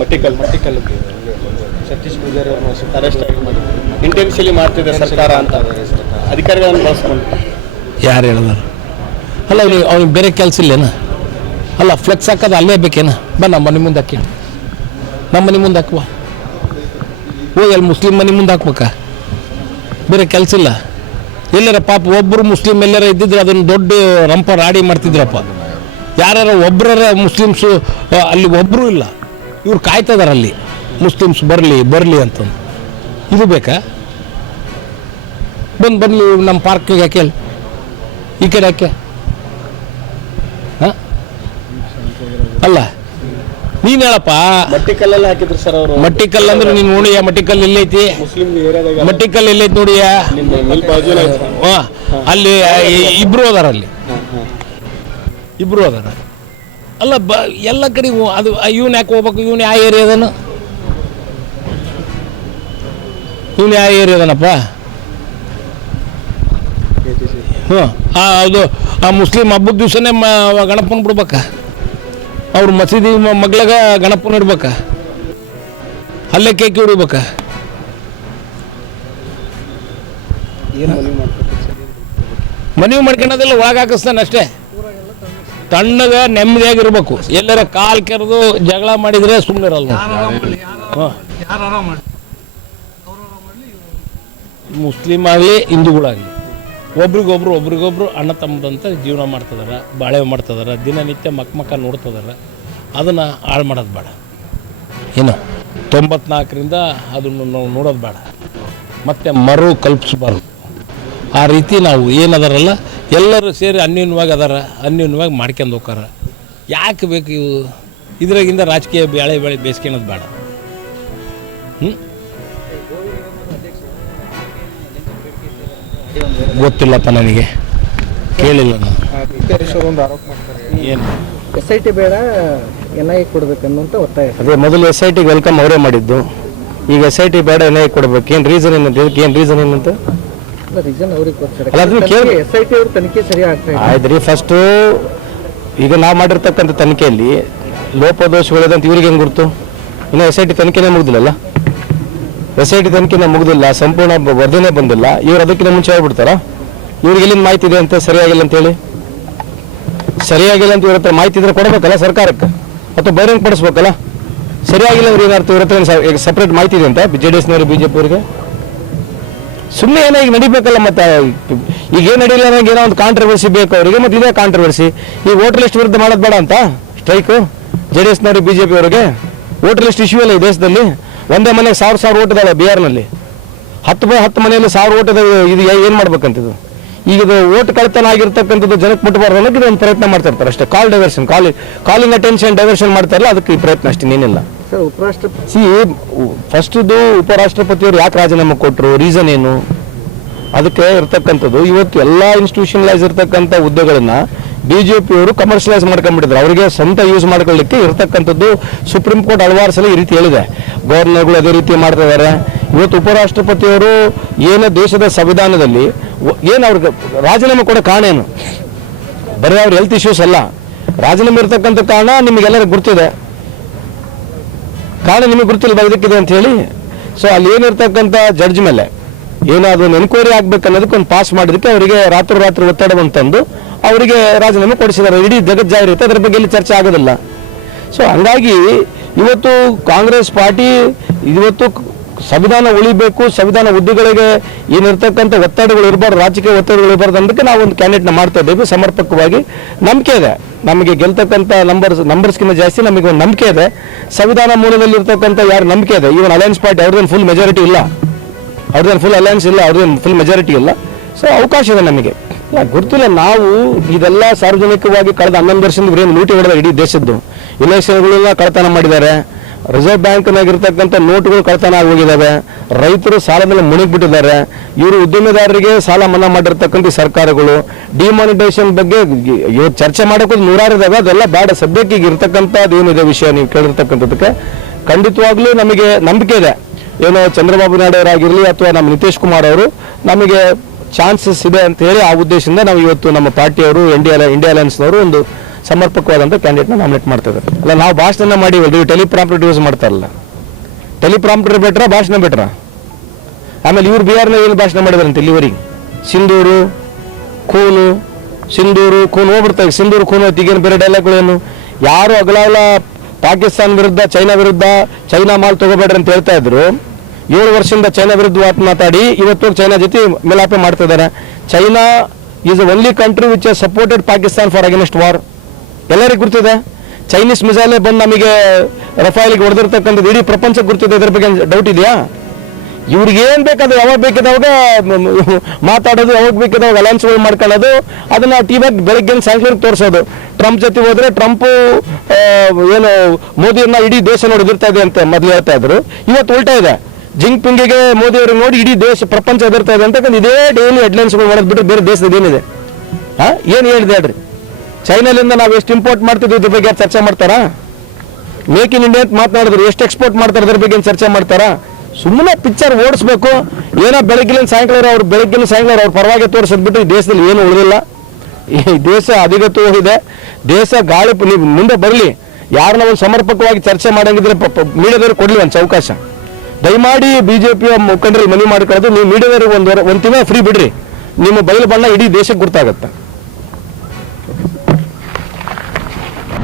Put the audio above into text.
ಮಟ್ಟಿಕಲ್ ಸತೀಶ್ ಪೂಜಾರಿ ಅವ್ರನ್ನ ಅರೆಸ್ಟ್ ಆಗಿ ಮಾಡಿದ್ರು. ಇಂಟೆನ್ಷಿಯಲಿ ಮಾಡ್ತಿದೆ ಸರ್ಕಾರ ಅಂತ ಅಧಿಕಾರಿಗಳನ್ನು ಬಳಸ್ಕೊಂಡು. ಯಾರು ಹೇಳಿದಾರೆ? ಅಲ್ಲ ಅವ್ನಿಗೆ ಬೇರೆ ಕೆಲಸ ಇಲ್ಲೇನ? ಅಲ್ಲ ಫ್ಲೆಕ್ಸ್ ಹಾಕೋದು ಅಲ್ಲೇ ಬೇಕೇನ? ಬಾ ನಮ್ಮ ಮನೆ ಮುಂದೆ ಹಾಕಿ, ನಮ್ಮ ಮನೆ ಮುಂದೆ ಹಾಕುವ. ಹೋಗಿ ಅಲ್ಲಿ ಮುಸ್ಲಿಂ ಮನೆ ಮುಂದೆ ಹಾಕ್ಬೇಕಾ? ಬೇರೆ ಕೆಲಸ ಇಲ್ಲ. ಎಲ್ಲರ ಪಾಪ ಒಬ್ಬರು ಮುಸ್ಲಿಂ ಎಲ್ಲರ ಇದ್ದಿದ್ರೆ ಅದನ್ನು ದೊಡ್ಡ ರಂಪ ರಾಡಿ ಮಾಡ್ತಿದ್ರಪ್ಪ. ಯಾರು ಒಬ್ಬರ ಮುಸ್ಲಿಮ್ಸು ಅಲ್ಲಿ ಒಬ್ಬರೂ ಇಲ್ಲ. ಇವ್ರು ಕಾಯ್ತದಾರ ಅಲ್ಲಿ ಮುಸ್ಲಿಮ್ಸ್ ಬರಲಿ ಅಂತಂದು. ಇದು ಬೇಕಾ? ಬರಲಿ ನಮ್ಮ ಪಾರ್ಕಿಗೆ ಹಾಕಿ, ಅಲ್ಲಿ ಈ ಕಡೆ ಹಾಕಿ. ಹಾಂ ಅಲ್ಲ ನೀನು ಹೇಳಪ್ಪ. ಮಟ್ಟಿಕಲ್ಲಲ್ಲಿ ಹಾಕಿದ್ರು ಸರ್ ಅವರು. ಮಟ್ಟಿಕಲ್ ಅಂದ್ರೆ ನೀನು ನೋಡಿಯ ಮಟ್ಟಿಕಲ್ ಎಲ್ಲೈತಿ? ಮುಸ್ಲಿಂ ಏರಿಯಾದಾಗ ಮಟ್ಟಿಕಲ್ ಎಲ್ಲೈತಿ ನೋಡಿಯ? ಹಾಂ ಅಲ್ಲಿ ಇಬ್ರು ಅದಾರ, ಅಲ್ಲಿ ಇಬ್ರು ಅದಾರ. ಅಲ್ಲ ಎಲ್ಲ ಕಡೆಗೂ ಅದು ಇವನು ಯಾಕೆ ಹೋಗ್ಬೇಕು? ಇವನು ಯಾವ ಏರಿಯಾದನು? ಇವನು ಯಾವ ಏರಿಯಾದನಪ್ಪ? ಹಾಂ ಅದು ಆ ಮುಸ್ಲಿಂ ಹಬ್ಬದ ದಿವಸನೇ ಗಣಪನ ಬಿಡ್ಬೇಕಾ? ಅವ್ರ ಮಸೀದಿ ಮಗ್ಳಾಗ ಗಣಪನ ಇಡ್ಬೇಕಾ? ಅಲ್ಲೇ ಕೇಕ್ ಹೊಡಿಬೇಕಾ? ಮನವಿ ಮಾಡ್ಕೊಳ್ಳೋದಿಲ್ಲ, ಒಳಗೆ ಹಾಕಿಸ್ತಾನೆ ಅಷ್ಟೇ. ತಣ್ಣಗ ನೆಮ್ಮದಿಯಾಗಿರ್ಬೇಕು. ಎಲ್ಲರ ಕಾಲು ಕೆರೆದು ಜಗಳ ಮಾಡಿದರೆ ಸುಮ್ಮನೆ ಇರಲ್ಲ. ಮುಸ್ಲಿಮ್ ಆಗಲಿ ಹಿಂದೂಗಳಾಗಲಿ ಒಬ್ರಿಗೊಬ್ರು ಅಣ್ಣ ತಮ್ಮದಂತ ಜೀವನ ಮಾಡ್ತಿದಾರೆ, ಬಾಳೆ ಮಾಡ್ತಿದಾರೆ, ದಿನನಿತ್ಯ ಮಕ್ಕ ನೋಡ್ತಿದಾರೆ. ಅದನ್ನು ಹಾಳು ಮಾಡೋದು ಬೇಡ. ಏನು 94ರಿಂದ ಅದನ್ನು ನಾವು ನೋಡೋದು ಬೇಡ, ಮತ್ತು ಮರು ಕಲ್ಪಿಸ್ಬಾರ್ದು. ಆ ರೀತಿ ನಾವು ಏನದಾರಲ್ಲ ಎಲ್ಲರೂ ಸೇರಿ ಅನ್ಯೋನ್ಯವಾಗಿ ಮಾಡ್ಕೊಂಡು ಹೋಗಾರ. ಯಾಕೆ ಬೇಕು ಇವು? ಇದ್ರಾಗಿಂದ ರಾಜಕೀಯ ಬೇಳೆ ಬೇಯಿಸ್ಕೊಳ್ಳೋದು ಬೇಡ. ಗೊತ್ತಿಲ್ಲಪ್ಪ, ನನಗೆ ಕೇಳಿಲ್ಲ ನಾನು. ಏನು SIT ಬೇಡ NIA ಕೊಡ್ಬೇಕನ್ನುವಂಥ ಒತ್ತಾಯ. ಅದೇ ಮೊದಲು SIT ವೆಲ್ಕಮ್ ಅವರೇ ಮಾಡಿದ್ದು, ಈಗ SIT ಬೇಡ NIA ಕೊಡ್ಬೇಕು. ಏನು ರೀಸನ್ ಏನಂತ ರೀಸನ್ ಅವ್ರಿಗೆ ಗೊತ್ತಿಲ್ಲ. SIT ಅವ್ರ ತನಿಖೆ ಸರಿ ಆಗ್ತಾ ಇದೆ. ಆಯ್ತು ರೀ. ಫಸ್ಟು ಈಗ ನಾವು ಮಾಡಿರ್ತಕ್ಕಂಥ ತನಿಖೆಯಲ್ಲಿ ಲೋಪದೋಷಗಳಿದೆ ಇವ್ರಿಗೆ ಹೆಂಗೆ ಗುರ್ತು? ಇನ್ನು SIT ತನಿಖೆನೇ ಮುಗ್ದಿಲ್ಲಲ್ಲ. SIT ತನಿಖೆನೇ ಮುಗ್ದಿಲ್ಲ, ಸಂಪೂರ್ಣ ವರದಿನೇ ಬಂದಿಲ್ಲ. ಇವ್ರು ಅದಕ್ಕಿಂತ ಮುಂಚೆ ಹೇಳ್ಬಿಡ್ತಾರ ಇವ್ರಿಗೆ ಎಲ್ಲಿಂದ ಮಾಹಿತಿ ಇದೆ ಅಂತ? ಸರಿಯಾಗಿಲ್ಲ ಅಂತೇಳಿ, ಸರಿಯಾಗಿಲ್ಲ ಅಂತ ಇವ್ರ ಹತ್ರ ಮಾಹಿತಿ ಇದ್ರೆ ಕೊಡಬೇಕಲ್ಲ ಸರ್ಕಾರಕ್ಕೆ, ಅಥವಾ ಬಹಿರಂಗ ಪಡಿಸ್ಬೇಕಲ್ಲ. ಸರಿಯಾಗಿಲ್ಲ ಅಂದ್ರೆ ಏನಾರ್ಥ? ಇವ್ರ ಹತ್ರ ಸಪ್ರೇಟ್ ಮಾಹಿತಿ ಇದೆ ಅಂತ JDSನವರು BJP ಅವರಿಗೆ? ಸುಮ್ಮನೆ ಏನೋ ಈಗ ನಡಿಬೇಕಲ್ಲ. ಮತ್ತೆ ಈಗ ಏನು ನಡೀಲ್ಲ ನನಗೆ ಏನೋ ಒಂದು ಕಾಂಟ್ರವರ್ಸಿ ಬೇಕು ಅವರಿಗೆ. ಮತ್ತು ಇದೇ ಕಾಂಟ್ರವರ್ಸಿ. ಈಗ ವೋಟರ್ ಲಿಸ್ಟ್ ವಿರುದ್ಧ ಮಾಡೋದು ಬೇಡ ಅಂತ ಸ್ಟ್ರೈಕು JDSನವರು BJP ಅವರಿಗೆ. ವೋಟರ್ ಲಿಸ್ಟ್ ಇಶ್ಯೂ ಇಲ್ಲ ಈ ದೇಶದಲ್ಲಿ. ಒಂದೇ ಮನೆಗೆ 1000 ಓಟ್ ಇದಾವೆ ಬಿಹಾರ್ನಲ್ಲಿ. 10 ಮನೆಯಲ್ಲಿ 1000 ಓಟ್ ಇದಾವೆ. ಇದು ಏನು ಮಾಡ್ಬೇಕಂತಿದ್ದು? ಈಗ ಇದು ಓಟ್ ಕಳ್ತನ ಆಗಿರ್ತಕ್ಕಂಥದ್ದು ಜನಕ್ಕೆ ಮುಟ್ಟಬಾರ್ದು ಅನ್ನೋಕೆ ಇದೊಂದು ಪ್ರಯತ್ನ ಮಾಡ್ತಾ ಇರ್ತಾರೆ ಅಷ್ಟೇ. ಕಾಲಿಂಗ್ ಅಟೆನ್ಷನ್ ಡೈವರ್ಷನ್ ಮಾಡ್ತಾರಲ್ಲ, ಅದಕ್ಕೆ ಈ ಪ್ರಯತ್ನ ಅಷ್ಟೇ, ಏನಿಲ್ಲ. ಫಸ್ಟ್ದು ಉಪರಾಷ್ಟ್ರಪತಿಯವರು ಯಾಕೆ ರಾಜೀನಾಮೆ ಕೊಟ್ಟರು? ರೀಸನ್ ಏನು? ಅದಕ್ಕೆ ಇರ್ತಕ್ಕಂಥದ್ದು ಇವತ್ತು ಎಲ್ಲ ಇನ್ಸ್ಟಿಟ್ಯೂಷನಲೈಸ್ ಇರ್ತಕ್ಕಂಥ ಹುದ್ದೆಗಳನ್ನ BJP ಅವರು ಕಮರ್ಷಿಯಲೈಸ್ ಮಾಡ್ಕೊಂಡ್ಬಿಟ್ಟಿದ್ರು. ಅವರಿಗೆ ಸ್ವಂತ ಯೂಸ್ ಮಾಡ್ಕೊಳ್ಳಿಕ್ಕೆ ಇರ್ತಕ್ಕಂಥದ್ದು ಸುಪ್ರೀಂ ಕೋರ್ಟ್ ಹಲವಾರು ಸಲ ಈ ರೀತಿ ಹೇಳಿದೆ. ಗವರ್ನರ್ಗಳು ಅದೇ ರೀತಿ ಮಾಡ್ತಾ ಇದ್ದಾರೆ. ಇವತ್ತು ಉಪರಾಷ್ಟ್ರಪತಿಯವರು ಏನು ದೇಶದ ಸಂವಿಧಾನದಲ್ಲಿ ಏನು ಅವ್ರಿಗೆ ರಾಜೀನಾಮೆ ಕೊಡೋ ಕಾರಣ ಏನು? ಬರೀ ಅವ್ರ ಹೆಲ್ತ್ ಇಶ್ಯೂಸ್ ಅಲ್ಲ. ರಾಜೀನಾಮೆ ಇರ್ತಕ್ಕಂಥ ಕಾರಣ ನಿಮಗೆಲ್ಲರಿಗೂ ಗುರ್ತಿದೆ. ಕಾರಣ ನಿಮಗೆ ಗುರ್ತಿಲ್ಲ ಇದಕ್ಕಿದೆ ಅಂತ ಹೇಳಿ. ಸೊ ಅಲ್ಲಿ ಏನಿರ್ತಕ್ಕಂಥ ಜಡ್ಜ್ ಮೇಲೆ ಏನಾದರೂ ಒಂದು ಎನ್ಕ್ವೈರಿ ಆಗ್ಬೇಕು ಅನ್ನೋದಕ್ಕೆ ಒಂದು ಪಾಸ್ ಮಾಡಿದಕ್ಕೆ ಅವರಿಗೆ ರಾತ್ರಿ ಒತ್ತಡವಂತಂದು ಅವರಿಗೆ ರಾಜೀನಾಮೆ ಕೊಡಿಸಿದ್ದಾರೆ. ಇಡೀ ಜಗತ್ ಜಾಹಿರಾತು, ಅದರ ಬಗ್ಗೆ ಇಲ್ಲಿ ಚರ್ಚೆ ಆಗೋದಿಲ್ಲ. ಸೊ ಹಂಗಾಗಿ ಇವತ್ತು ಕಾಂಗ್ರೆಸ್ ಪಾರ್ಟಿ ಇವತ್ತು ಸಂವಿಧಾನ ಉಳಿಬೇಕು, ಸಂವಿಧಾನ ಹುದ್ದೆಗಳಿಗೆ ಏನಿರ್ತಕ್ಕಂಥ ಒತ್ತಡಗಳು ಇರಬಾರ್ದು, ರಾಜಕೀಯ ಒತ್ತಡಗಳು ಇರಬಾರ್ದು ಅನ್ನೋದಕ್ಕೆ ನಾವು ಒಂದು ಕ್ಯಾಂಡಿಡೇಟ್ನ ಮಾಡ್ತಾ ಇದ್ದೇವೆ ಸಮರ್ಪಕವಾಗಿ. ನಂಬಿಕೆ ಇದೆ ನಮಗೆ, ಗೆಲ್ತಕ್ಕಂಥ ನಂಬರ್ಸ್ಗಿಂತ ಜಾಸ್ತಿ ನಮಗೆ ಒಂದು ನಂಬಿಕೆ ಇದೆ. ಸಂವಿಧಾನ ಮೂಲದಲ್ಲಿ ಇರ್ತಕ್ಕಂಥ ಯಾರು ನಂಬಿಕೆ ಇದೆ. ಈವನ್ ಅಲಯನ್ಸ್ ಪಾರ್ಟಿ ಅವ್ರದ್ದೇನು ಫುಲ್ ಮೆಜಾರಿಟಿ ಇಲ್ಲ, ಅವ್ರದ್ದೇನು ಫುಲ್ ಅಲಯನ್ಸ್ ಇಲ್ಲ, ಅವ್ರದ್ದೇನು ಫುಲ್ ಮೆಜಾರಿಟಿ ಇಲ್ಲ. ಸೊ ಅವಕಾಶ ಇದೆ ನಮಗೆ. ಗೊತ್ತಿಲ್ಲ, ನಾವು ಇದೆಲ್ಲ ಸಾರ್ವಜನಿಕವಾಗಿ ಕಳೆದ 11 ವರ್ಷದಿಂದ ಏನು ಲೂಟಿ ಹೊಡೆದ ಇಡೀ ದೇಶದ್ದು. ಇಲೆಕ್ಷನ್ಗಳೆಲ್ಲ ಕಳ್ತನ ಮಾಡಿದ್ದಾರೆ. ರಿಸರ್ವ್ ಬ್ಯಾಂಕ್ನಾಗಿರ್ತಕ್ಕಂಥ ನೋಟುಗಳು ಕಳ್ತನ ಆಗಿ ಹೋಗಿದ್ದಾವೆ. ರೈತರು ಸಾಲದಲ್ಲಿ ಮುಳುಗಿಬಿಟ್ಟಿದ್ದಾರೆ. ಇವರು ಉದ್ಯಮಿದಾರರಿಗೆ ಸಾಲ ಮನ್ನಾ ಮಾಡಿರ್ತಕ್ಕಂಥ ಸರ್ಕಾರಗಳು. ಡಿಮಾನಿಟೈಸೇಷನ್ ಬಗ್ಗೆ ಇವತ್ತು ಚರ್ಚೆ ಮಾಡೋಕೆ 100 ಇದಾವೆ, ಅದೆಲ್ಲ ಬೇಡ. ಸದ್ಯಕ್ಕೆ ಈಗ ಇರ್ತಕ್ಕಂಥದ್ದು ಏನಿದೆ ವಿಷಯ ನೀವು ಕೇಳಿರ್ತಕ್ಕಂಥದ್ದಕ್ಕೆ ಖಂಡಿತವಾಗ್ಲೂ ನಮಗೆ ನಂಬಿಕೆ ಇದೆ. ಏನೋ ಚಂದ್ರಬಾಬು ನಾಯ್ಡು ಅವರಾಗಿರಲಿ ಅಥವಾ ನಮ್ಮ ನಿತೀಶ್ ಕುಮಾರ್ ಅವರು ನಮಗೆ ಚಾನ್ಸಸ್ ಇದೆ ಅಂತ ಹೇಳಿ ಆ ಉದ್ದೇಶದಿಂದ ನಾವು ಇವತ್ತು ನಮ್ಮ ಪಾರ್ಟಿಯವರು ಇಂಡಿಯಾ ಅಲಯನ್ಸ್ನವರು ಒಂದು ಸಮರ್ಪಕವಾದಂಥ ಕ್ಯಾಂಡಿಡೇಟ್ನ ನಾಮಿನೇಟ್ ಮಾಡ್ತಾರೆ. ಅಲ್ಲ ನಾವು ಭಾಷಣ ಮಾಡಿವಲ್ರಿ, ಟೆಲಿಪ್ರಾಂಪ್ಟರ್ ಯೂಸ್ ಮಾಡ್ತಾರಲ್ಲ, ಟೆಲಿಪ್ರಾಂಪ್ಟರ್ ಬೆಟ್ರಾ ಭಾಷಣ ಬೆಟ್ರಾ? ಆಮೇಲೆ ಇವ್ರು ಬಿಹಾರ್ನ ಏನು ಭಾಷಣ ಮಾಡಿದಾರಂತೆ ಇಲ್ಲಿವರೆಗೆ? ಸಿಂಧೂರು ಖೂನು, ಸಿಂಧೂರು ಖೂನು ಹೋಗ್ಬಿಡ್ತಾರೆ. ಸಿಂಧೂರು ಖೂನು ಈಗೇನು ಬೇರೆ ಡೈಲಾಗ್ಗಳೇನು? ಯಾರು ಅಗಲಾಲ ಪಾಕಿಸ್ತಾನ ವಿರುದ್ಧ, ಚೈನಾ ವಿರುದ್ಧ, ಚೈನಾ ಮಾಲ್ ತಗೋಬೇಡ್ರಿ ಅಂತ ಹೇಳ್ತಾ ಇದ್ರು. 7 ವರ್ಷದಿಂದ ಚೈನಾ ವಿರುದ್ಧ ಮಾತಾಡಿ ಇವತ್ತು ಚೈನಾ ಜೊತೆ ಮೇಲಾಪ ಮಾಡ್ತಾ ಇದ್ದಾರೆ. China is the only country which has supported Pakistan for against war. ಎಲ್ಲರಿಗೂ ಗುರ್ತಿದೆ. ಚೈನೀಸ್ ಮಿಸೈಲೇ ಬಂದು ನಮಗೆ ರಫೇಲ್ಗೆ ಹೊಡೆದಿರ್ತಕ್ಕಂಥದ್ದು ಇಡೀ ಪ್ರಪಂಚಕ್ಕೆ ಗುರ್ತಿದೆ. ಇದ್ರ ಬಗ್ಗೆ ಡೌಟ್ ಇದೆಯಾ? ಇವ್ರಿಗೆ ಏನು ಬೇಕಾದ್ರೆ ಯಾವಾಗ ಬೇಕಿದವಾಗ ಮಾತಾಡೋದು, ಯಾವಾಗ ಬೇಕಿದವಾಗ ಅಲಯನ್ಸ್ಗಳು ಮಾಡ್ಕೊಳ್ಳೋದು, ಅದನ್ನ ಟಿವಿಯಾಗ ಬೆಳಗ್ಗೆ ಸಾಯಂಕಾಲ ತೋರಿಸೋದು. ಟ್ರಂಪ್ ಜೊತೆ ಹೋದ್ರೆ ಟ್ರಂಪ್ ಏನು ಮೋದಿಯನ್ನ ಇಡೀ ದೇಶ ನೋಡಿದಿರ್ತಾ ಇದೆ ಅಂತ ಮೊದಲು ಹೇಳ್ತಾ ಇದ್ರು. ಇವತ್ತು ಉಲ್ಟಾ ಇದೆ. ಜಿಂಗ್ಪಿಂಗಿಗೆ ಮೋದಿ ಅವ್ರಿಗೆ ನೋಡಿ ಇಡೀ ದೇಶ ಪ್ರಪಂಚ ಎದುರ್ತಾ ಇದೆ ಅಂತ ಇದೇ ಡೈಲಿ ಹೆಡ್ಲೈನ್ಸ್ಗಳು ಮಾಡೋದು ಬಿಟ್ಟು ಬೇರೆ ದೇಶದ ಏನಿದೆ? ಏನು ಹೇಳಿದೆ ಹೇಳ್ರಿ? ಚೈನಾಲಿಂದ ನಾವು ಎಷ್ಟು ಇಂಪೋರ್ಟ್ ಮಾಡ್ತಿದ್ವಿ ಇದ್ರ ಬಗ್ಗೆ ಚರ್ಚೆ ಮಾಡ್ತಾರಾ? ಮೇಕ್ ಇನ್ ಇಂಡಿಯಾ ಅಂತ ಮಾತನಾಡಿದ್ರು, ಎಷ್ಟು ಎಕ್ಸ್ಪೋರ್ಟ್ ಮಾಡ್ತಾರೆ ಇದ್ರ ಬಗ್ಗೆ ಚರ್ಚೆ ಮಾಡ್ತಾರಾ? ಸುಮ್ಮನೆ ಪಿಕ್ಚರ್ ಓಡಿಸ್ಬೇಕು. ಏನೋ ಬೆಳಗ್ಗಿನ ಸಾಯಂಕಾಲ ಅವ್ರ ಪರವಾಗಿ ತೋರಿಸೋದು ಬಿಟ್ಟು ಈ ದೇಶದಲ್ಲಿ ಏನು ಉಳಿದಿಲ್ಲ. ಈ ದೇಶ ಅಧಿಗತ ಹೋಗಿದೆ. ದೇಶ ಗಾಳಿ ನೀವು ಮುಂದೆ ಬರಲಿ. ಯಾರನ್ನ ಒಂದು ಸಮರ್ಪಕವಾಗಿ ಚರ್ಚೆ ಮಾಡಂಗಿದ್ರೆ ಮೀಡಿಯಾದವ್ರಿಗೆ ಕೊಡ್ಲಿ ಒಂದು ಅವಕಾಶ. ದಯಮಾಡಿ ಬಿಜೆಪಿಯ ಮುಖಂಡರಿಗೆ ಮನವಿ ಮಾಡ್ಕೊಳ್ಳೋದು, ನೀವು ಮೀಡಿಯಾದವ್ರಿಗೆ ಒಂದು ತಿಂಗಳ ಫ್ರೀ ಬಿಡ್ರಿ. ನಿಮ್ಮ ಬಯಲು ಬಣ್ಣ ಇಡೀ ದೇಶಕ್ಕೆ ಗೊತ್ತಾಗುತ್ತೆ.